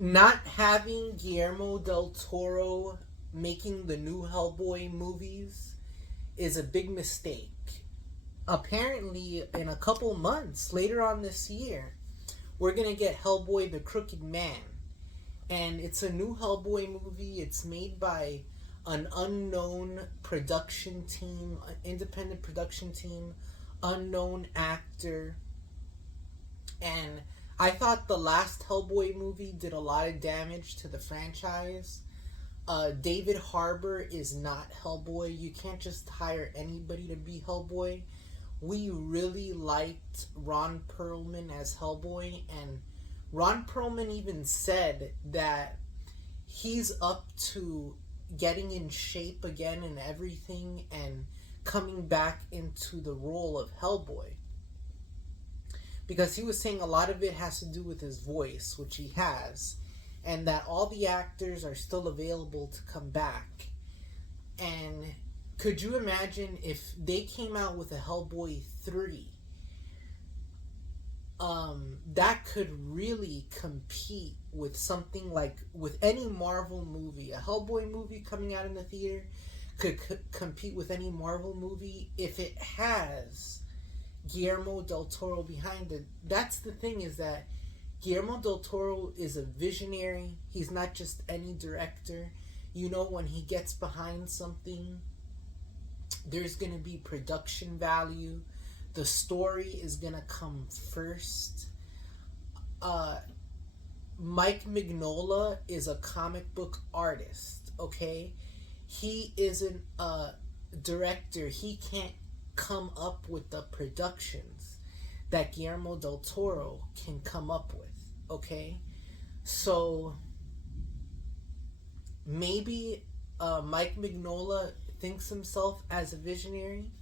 Not having Guillermo del Toro making the new Hellboy movies is a big mistake. Apparently, in a couple months later on this year, we're gonna get Hellboy the Crooked Man. And it's a new Hellboy movie. It's made by an unknown production team, an independent production team, unknown actor. And I thought the last Hellboy movie did a lot of damage to the franchise. David Harbour is not Hellboy. You can't just hire anybody to be Hellboy. We really liked Ron Perlman as Hellboy, and Ron Perlman even said that he's up to getting in shape again and everything and coming back into the role of Hellboy. Because he was saying a lot of it has to do with his voice, which he has, and that all the actors are still available to come back. And could you imagine if they came out with a Hellboy 3? That could really compete with something like, with any Marvel movie. A Hellboy movie coming out in the theater could compete with any Marvel movie if it has Guillermo del Toro behind it. That's the thing, is that Guillermo del Toro is a visionary. He's not just any director. You know, when he gets behind something, there's going to be production value. The story is going to come first. Mike Mignola is a comic book artist, okay? He isn't a director. He can't come up with the productions that Guillermo del Toro can come up with, okay? So maybe Mike Mignola thinks himself as a visionary,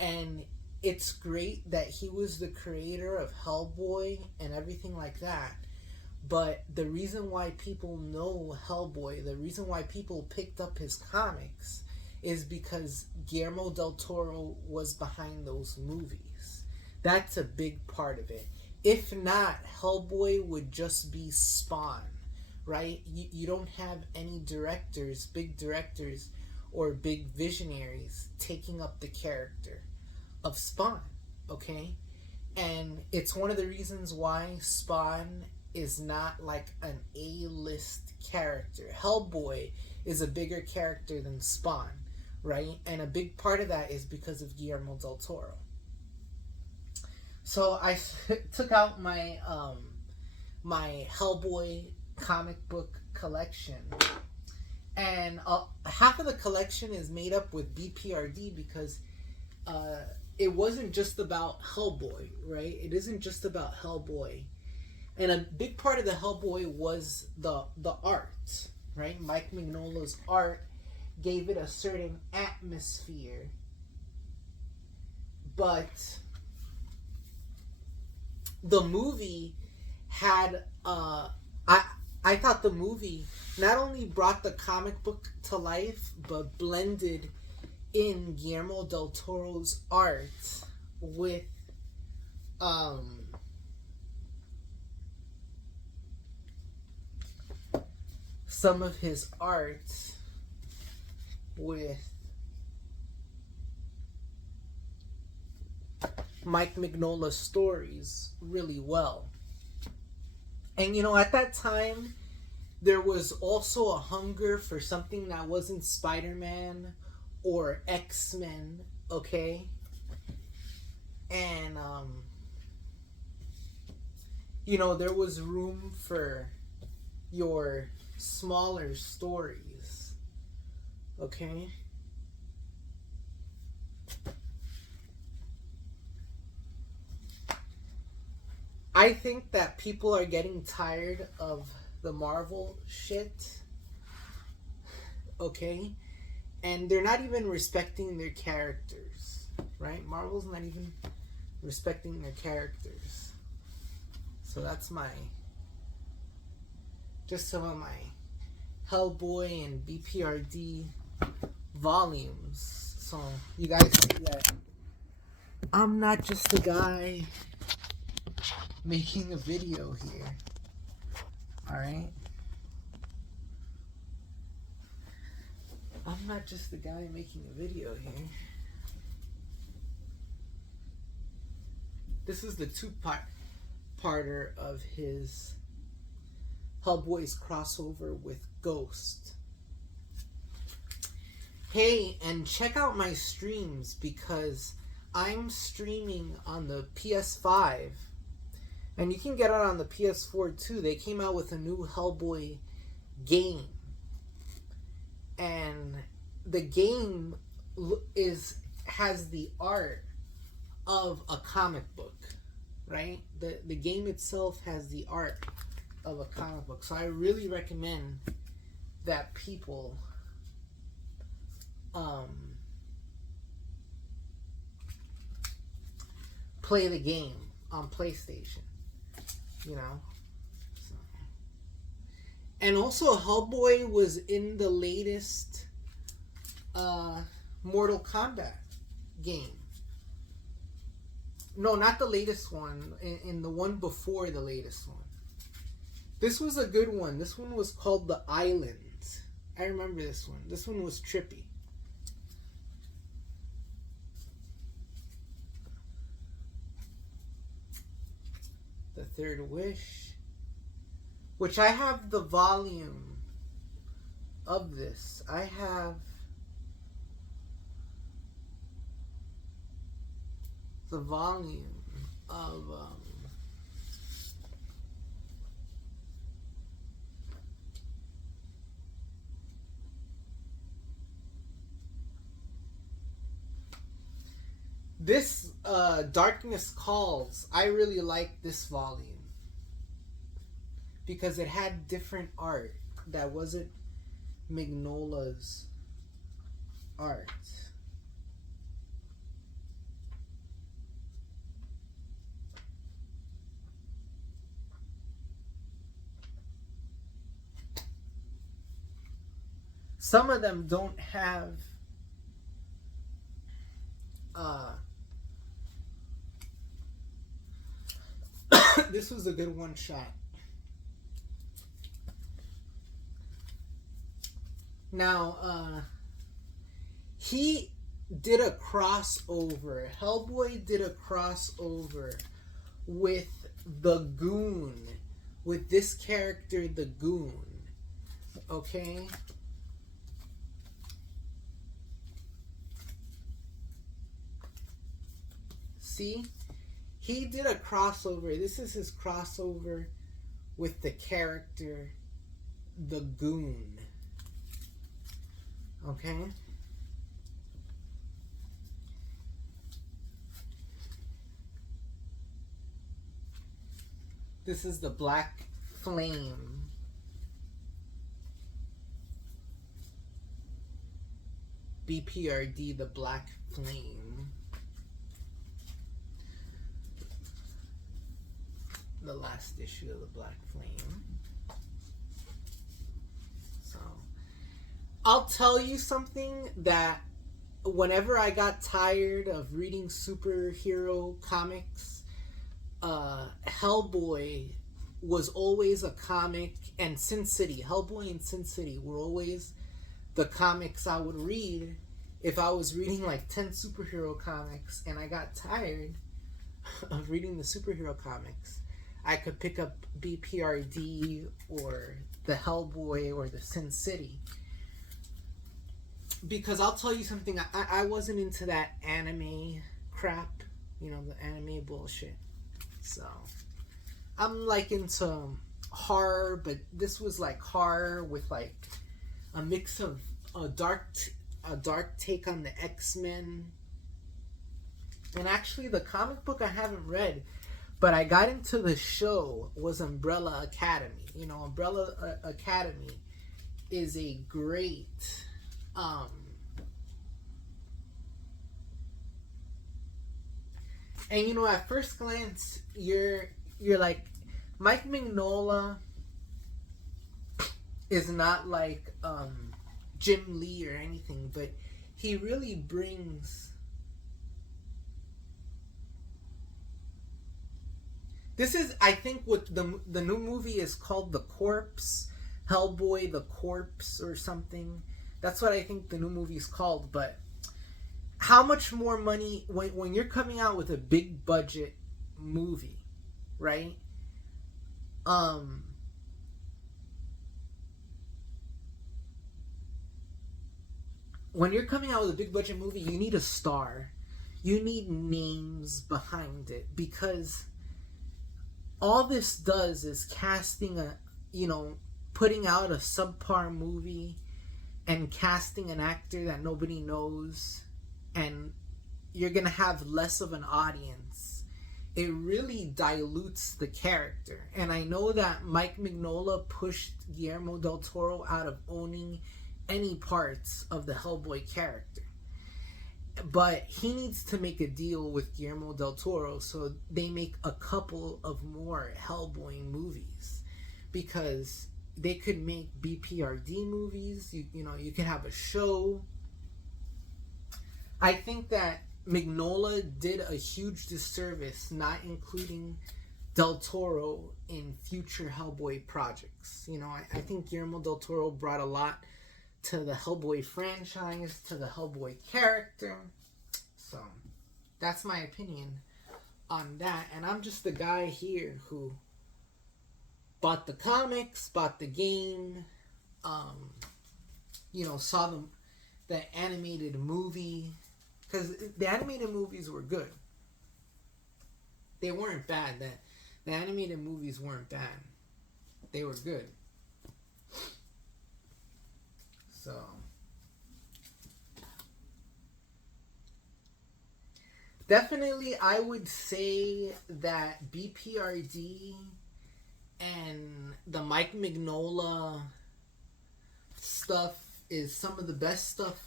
and it's great that he was the creator of Hellboy and everything like that. But the reason why people know Hellboy, the reason why people picked up his comics, is because Guillermo del Toro was behind those movies. That's a big part of it. If not, Hellboy would just be Spawn, right? You don't have any directors, big directors, or big visionaries taking up the character of Spawn, okay? And it's one of the reasons why Spawn is not like an A-list character. Hellboy is a bigger character than Spawn, right? And a big part of that is because of Guillermo del Toro. So I took out my my Hellboy comic book collection, and half of the collection is made up with BPRD because it wasn't just about Hellboy, right? It isn't just about Hellboy. And a big part of the Hellboy was the art, right? Mike Mignola's art gave it a certain atmosphere. But the movie had I thought the movie not only brought the comic book to life, but blended in Guillermo del Toro's art with some of his art with Mike Mignola's stories really well. And you know, at that time, there was also a hunger for something that wasn't Spider-Man or X-Men, okay? And, you know, there was room for your smaller stories, okay? I think that people are getting tired of the Marvel shit, okay? And they're not even respecting their characters, right? Marvel's not even respecting their characters. So that's just some of my Hellboy and BPRD volumes. So you guys see that I'm not just a guy making a video here. Alright? I'm not just the guy making a video here. This is the two-parter of his Hellboy's crossover with Ghost. Hey, and check out my streams because I'm streaming on the PS5. And you can get it on the PS4 too. They came out with a new Hellboy game. And the game has the art of a comic book, right? The game itself has the art of a comic book. So I really recommend that people play the game on PlayStation, you know. So. And also Hellboy was in the latest Mortal Kombat game. No, not the latest one. In the one before the latest one. This was a good one. This one was called The Island. I remember this one. This one was trippy. The Third Wish. Which I have the volume of this. I have the volume of this Darkness Calls. I really like this volume because it had different art that wasn't Mignola's art. Some of them don't have this was a good one shot. Now, he did a crossover. Hellboy did a crossover with the Goon. With this character, the Goon. Okay? See? He did a crossover. This is his crossover with the character, the Goon. Okay? This is the Black Flame. BPRD, the Black Flame. The last issue of the Black Flame. So, I'll tell you something that whenever I got tired of reading superhero comics, Hellboy was always a comic, and Sin City, Hellboy and Sin City were always the comics I would read if I was reading like 10 superhero comics and I got tired of reading the superhero comics. I could pick up BPRD or the Hellboy or the Sin City. Because I'll tell you something, I wasn't into that anime crap, you know, the anime bullshit. So, I'm like into horror, but this was like horror with like a mix of a dark take on the X-Men. And actually the comic book I haven't read, but I got into the show, was Umbrella Academy. You know, Umbrella Academy is a great and you know, at first glance you're like, Mike Mignola is not like Jim Lee or anything, but he really brings. This is, I think, what the new movie is called, The Corpse, Hellboy, The Corpse, or something. That's what I think the new movie is called. But how much more money when you're coming out with a big budget movie, right? When you're coming out with a big budget movie, you need a star. You need names behind it, because all this does is casting putting out a subpar movie and casting an actor that nobody knows, and you're gonna have less of an audience. It really dilutes the character. And I know that Mike Mignola pushed Guillermo del Toro out of owning any parts of the Hellboy character. But he needs to make a deal with Guillermo del Toro so they make a couple of more Hellboy movies, because they could make BPRD movies. You could have a show. I think that Mignola did a huge disservice not including del Toro in future Hellboy projects. I think Guillermo del Toro brought a lot to the Hellboy franchise, to the Hellboy character. So that's my opinion on that. And I'm just the guy here who bought the comics, bought the game, saw the animated movie, because the animated movies were good. They weren't bad. The animated movies weren't bad. They were good. So definitely I would say that BPRD and the Mike Mignola stuff is some of the best stuff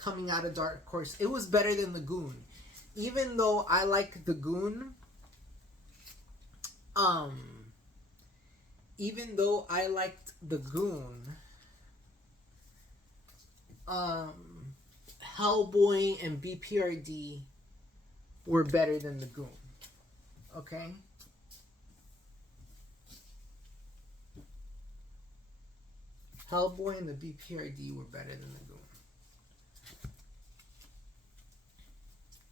coming out of Dark Horse. It was better than The Goon. Even though I like The Goon, even though I liked The Goon, Hellboy and BPRD were better than The Goon. Okay? Hellboy and the BPRD were better than The Goon.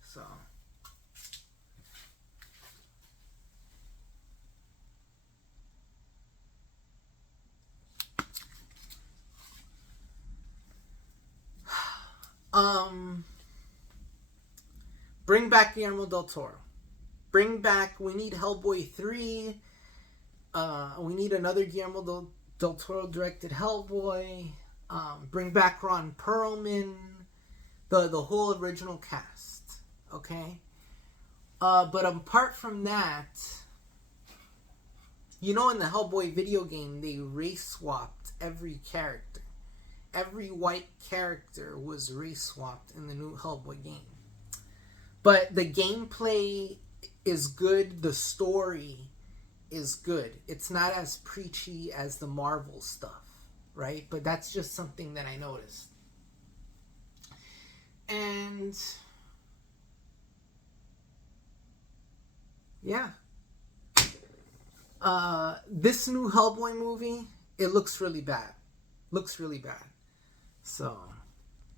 So bring back Guillermo del Toro. We need Hellboy 3. We need another Guillermo del Toro directed Hellboy. Bring back Ron Perlman. The whole original cast. Okay? But apart from that, in the Hellboy video game, they race swapped every character. Every white character was race swapped in the new Hellboy game. But the gameplay is good. The story is good. It's not as preachy as the Marvel stuff, right? But that's just something that I noticed. And yeah. This new Hellboy movie, it looks really bad. So